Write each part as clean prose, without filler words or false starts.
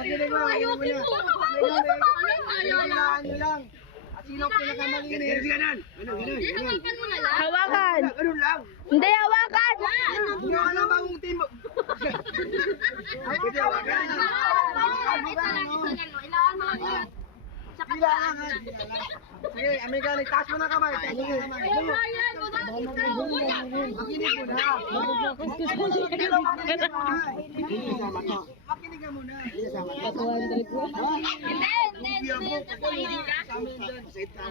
Makinig mo. Ayaw lang. At sino ang pinakamalinis? Ganon. Hawakan. Ganun lang. Hindi, hawakan. Muna ka na bagong team. Hindi hawakan. Sige, Amerikano, taas mo na kamay. Taas mo na kamay. Makinig mo na. Makinig ka muna.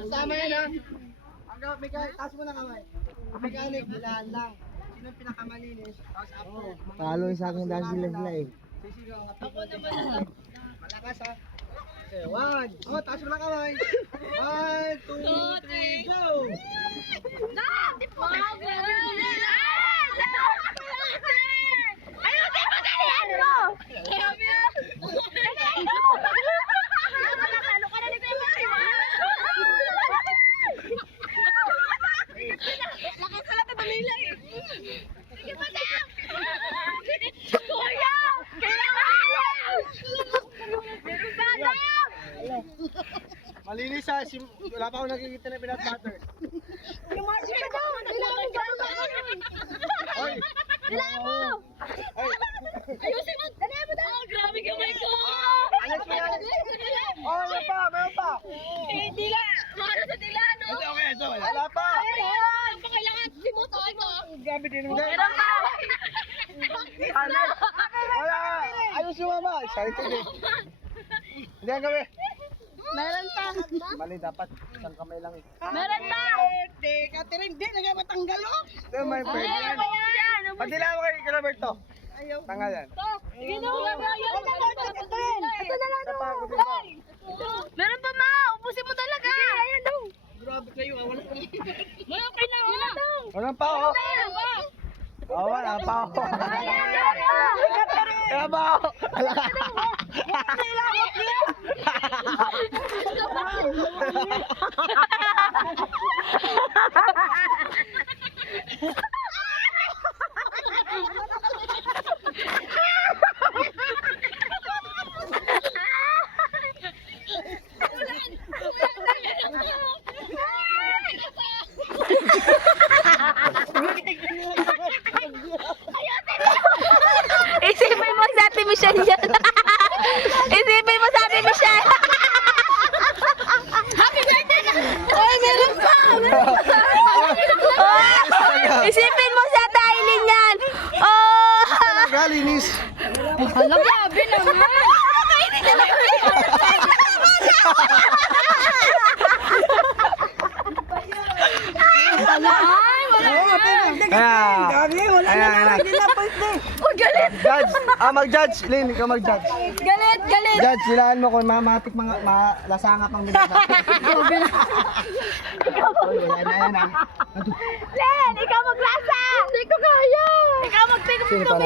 Sama yan ha. Hanggang mechanic, taas mo na kamay. Mechanic, bilaan lang. Sino ang pinakamalinis? Tapos ako. Talo sa akin dahil sila eh. Sisigaw ka. Ako naman. Malakas ha. Okay, 1. Oh, taas mo na kamay. 1, 2, 3, go! Ayusin mo, dalihan mo! Lakas na lang tatamila eh. Sige pa lang! Kuya! Kailangan! Meron ba lang? Malinis ha. Wala pa akong nakikita na peanut butter. Lumarsi ka daw! Kailangan mo gano'n! Oy! Dalihan mo! Oy! Ayusin mo! Dalihan mo daw! Grabe ka, my God! Alas mo yan! Oh, meron pa! Eh, dila! Mahalo sa dila, no? Okay, ito. Wala pa! Meron! Kailangan simutoy mo! Grabe din mo. Meron pa! Wala! Ayos yung mama! Excited eh. Hindi ang gabi. Meron pa! Mali, dapat isang kamay lang eh. Meron pa! Catherine, hindi na matanggal oh! Ito may Ayaw pwede. pa yan! Padila mo kay Roberto. Ayaw. Tanga yan. Sige na, ito na lang daw! Napagod din ba? Meron pa, ma! Ubusin mo talaga! Ayan daw! Grabe kayo, wala pa. Meron kayo na! Ayan daw! Wala pa oh! Meron pa! Oh, wala pa oh! Ayan daw! Wala pa oh! Wala ka! Isipin mo sa Ate Michelle yan. Isipin mo sa Ate Michelle. Happy birthday na! Ay, meron pa! Isipin mo sa Ate Aileen yan. Oh! Talaga, linis. Hala, grabe naman. Kainin na lang. Oh, galit. Judge! Mag-judge! Lynn, ikaw mag-judge. Galit, galit. Judge, silaan mo kung mamatik mga lasanga pang binasa. Oy, wala na yan ah. Len, ikaw maglasa. Hindi ko kaya. Ikaw magpinong. Sino pala?